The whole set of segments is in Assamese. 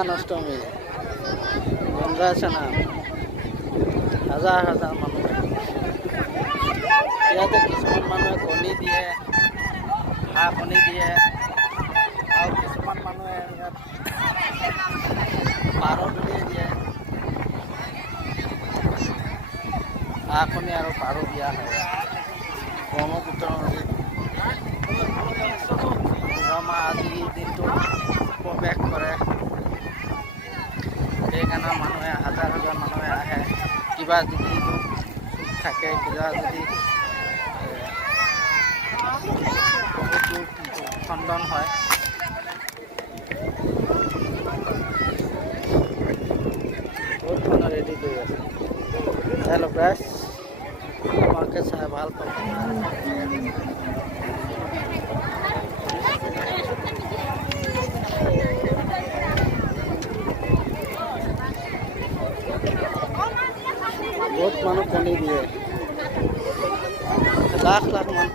মহান অষ্টমী গংগা স্নান হাজাৰ হাজাৰ মানুহ ইয়াতে কিছুমান মানুহে কণী দিয়ে হাঁহ কণী দিয়ে আৰু কিছুমান মানুহে ইয়াত পাৰ দলিয়াই দিয়ে হাঁহ কণী আৰু পাৰ দিয়া হয় ব্ৰহ্মপুত্ৰ নদীত পূৰ্ণিমা আজি দিনটো প্ৰৱেশ কৰে সেইকাৰণে মানুহে হাজাৰ হাজাৰ মানুহে আহে কিবা যদি দুখ থাকে কিবা যদি বহুতো খণ্ডন হয় বহুত মানুহ ৰেডি কৰি আছে হেল্ল' গাইছ তোমালোকে চাই ভাল পাব बहुत मानो कमी दिए लाख लाख मन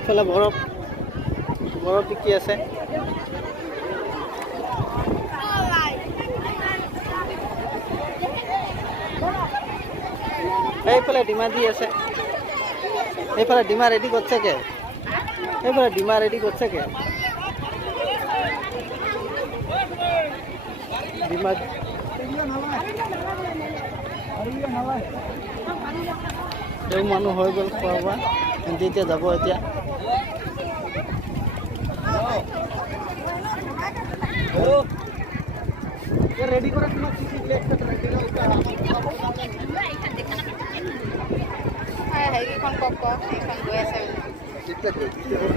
এইফালে বৰফ বিকি আছে এইফালে ডিমা দি আছে এইফালে ডিমা রেডি করছে কে এইফালে ডিমা রেডি করছে কে ডিমা এই মানুহ হৈ গ'ল খোৱা বোৱা কিন্তু এতিয়া যাব এতিয়া ৰেডি কৰে তোমাৰ কি প্লেট ৰেডি এইখন কপ এইখন গৈ আছে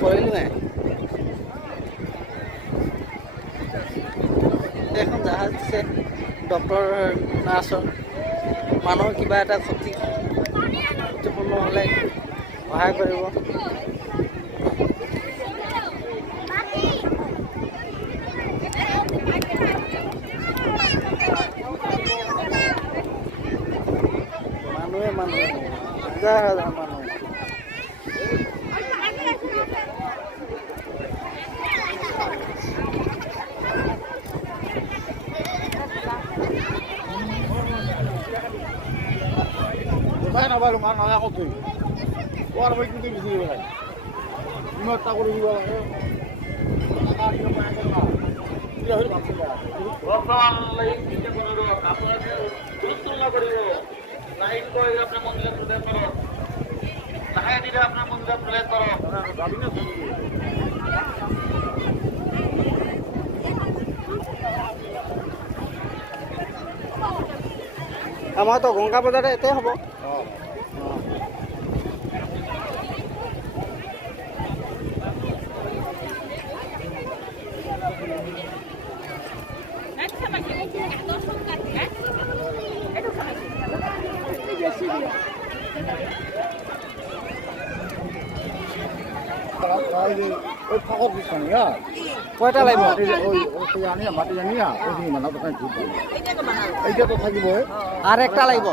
কৰিলোঁ নাই এখন জাহাজ দিছে ডক্টৰ নাৰ্ছৰ মানুহৰ কিবা এটা ক্ষতিপূৰ্ণ হ'লে সহায় কৰিব মানুহে হাজাৰ হাজাৰ মানুহ Saya nak baru mana aku tu, orang baik itu mesti baik. Cuma tak boleh jual. Nak dia main kan? Dia harus masuk lah. Orang lain kita pun ada. Apa ada? Terus nak beri. Lain kau yang apa mungkin sudah karo. Saya tidak apa mungkin sudah karo. Kami ni sendiri. আমাৰ তো গংগা বজাৰতে এতে হ'ব ওই ফাঁকর পিছনে কয়টা লাগিব মাটি আনিয়া এইখিনি মানুহ এইটাতো থাকিবই আর একটা লাগিব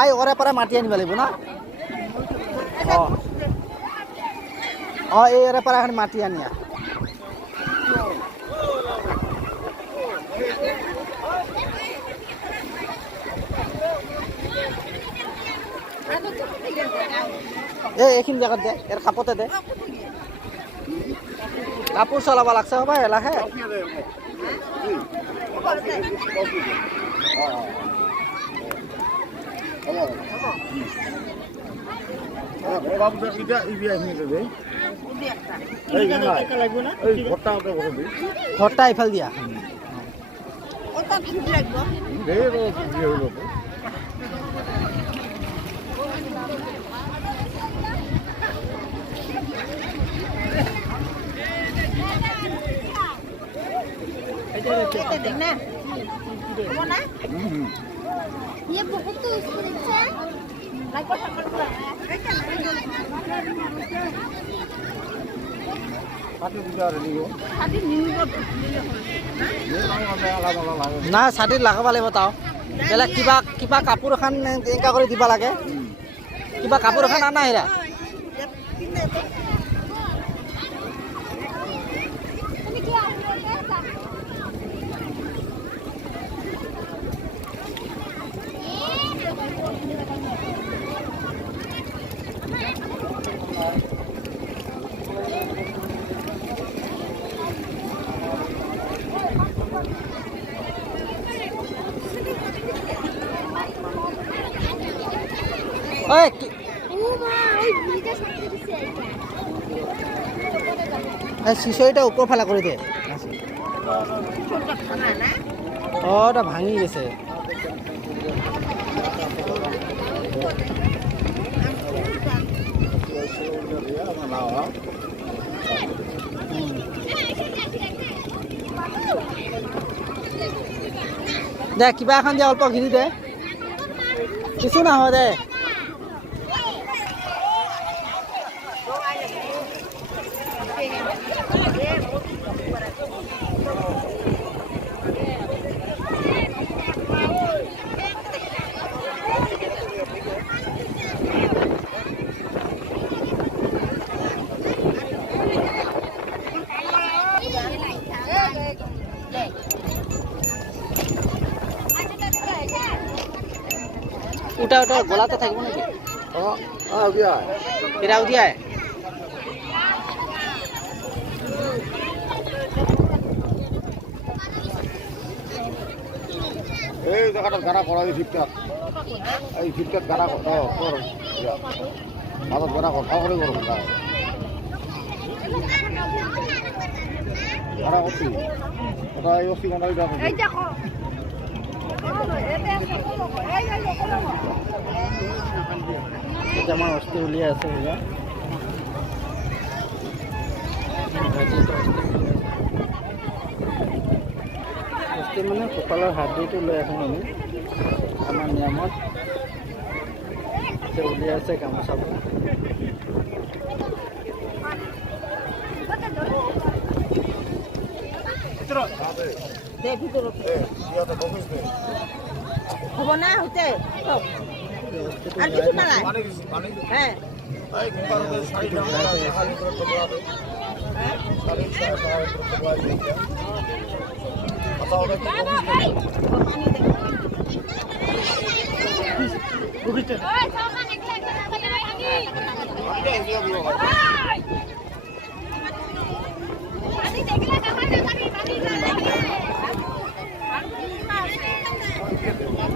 আই ওরে পরে মাটি আনিব লাগিব না এই ওরে পরে এখন মাটি আনিয়া এইখিনি জায়গাত দে এর কাপতে দে কাপড় চলাব লাগছে হবা এলাহে ঘরটা ইফাল দিয়া ये बहुत तो इसको देखा है लाइक को टक्कर कर কাটি দিবা রেডি হো खाली न्यूज না ছাতি লাগাব লাগিব তাও বেলেগ কিবা কিবা কাপোৰ এখন এনেকা কৰি দিব লাগে কিবা কাপোৰ এখন আনা হেৰা ওই ओ मां ওই বুড়িটা সাথে দিছে এই চিচইটা উপৰ ফালা কৰি দে ছোটটা খানা না ওটা ভাঙি গেছে দে কিবা এখন দে অল্প ঘিৰি দে কিছু নহয় দে উঠা উঠা গলাতে থাকিব নেকি এরা উঠিয়ায় এই জায়গাটা গাড়া করা এই ফিটটা গাড়া কর মাথাত গাড়া কর করে করো গাড়া করছি এটা এই অস্তি গাড়ি দেখো এই দেখো আমার অস্থি উলিয়ে আছে অস্থি মানে কঁকালৰ হাড়দিটো লৈ আহোঁ আমি আমাৰ নিয়মত উলিয়াই আছে গামোচাবোৰ হব না হতে আৰ কিছু না হ্যাঁ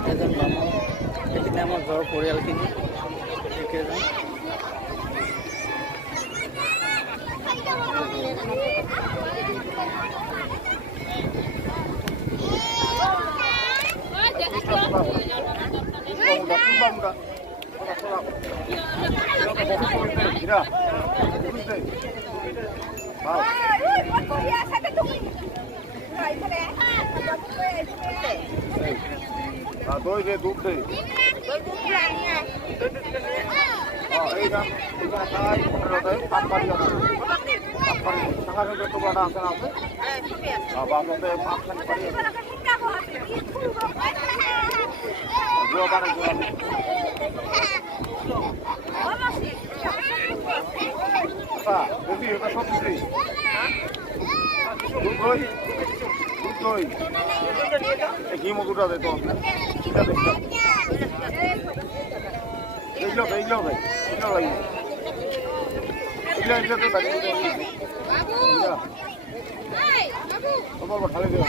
এজন মানুহ এইখিনি আমাৰ ঘৰৰ পৰিয়ালখিনি একেজন দই দে দুধ দে এইখান তাই 15টায় পাটবাড়ি আছে পাটবাড়ি সাহায্য করতে পারা আছে না আছে বামতে পাটখানি বাড়ি আছে জোয়াবাড়ি দেখি এটা সব কিছু দুধই দুধই ঘি মধুটা দে তো এটা দেখতে এইগুলো ভাই এইগুলো ভাই এইগুলো তো বাড়ি বাবু এই বাবু তোমার ঢালে দিও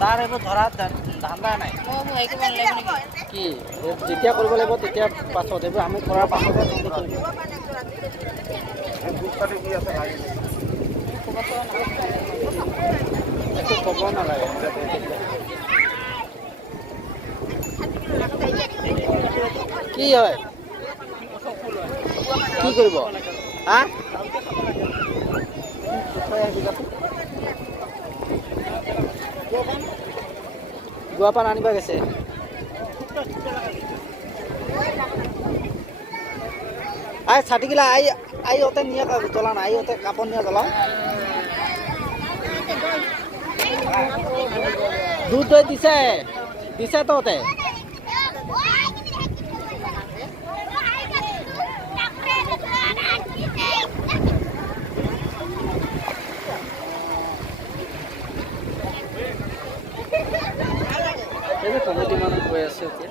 তাৰ এইবোৰ ধৰা ধান্দা নাই কি যেতিয়া কৰিব লাগিব তেতিয়া পাছত এইবোৰ আমি কৰাৰ পাছতে একো ক'ব নালাগে কি হয় কি কৰিব হা গোৱাপান আনিব গৈছে আই ছাটিগিলা আই ওতে নিয়ে জ্বলা না আই ওতে কাপড় নিয়ে জ্বলাও দুধ দই দিছে দিছে তো ওতে কমিটি মানুহ গৈ আছে এতিয়া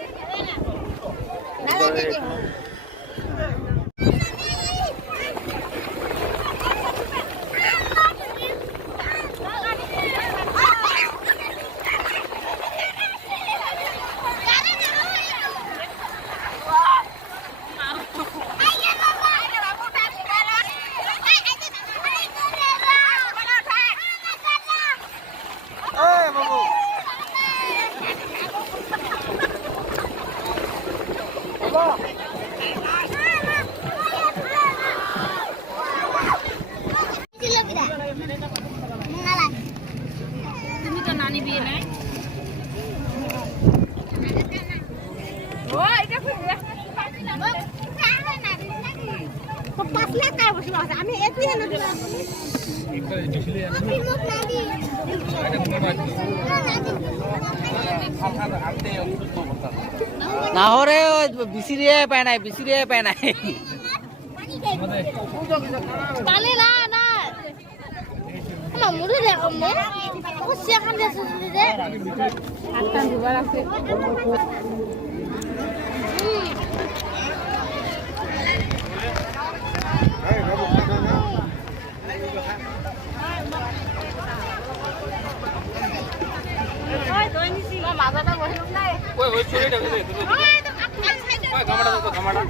তুমি তো নানি বিয়ে নাই আমি নাহরে বিচিৰিয়ে পাই নাই পালে না না মামুরে দেখো মে ও সেখান দেছে দে আটটা দুবার আছে মাজাটা বহিল নাই ওই চুরিটা হইছে ওই গামাটা তো গামাটা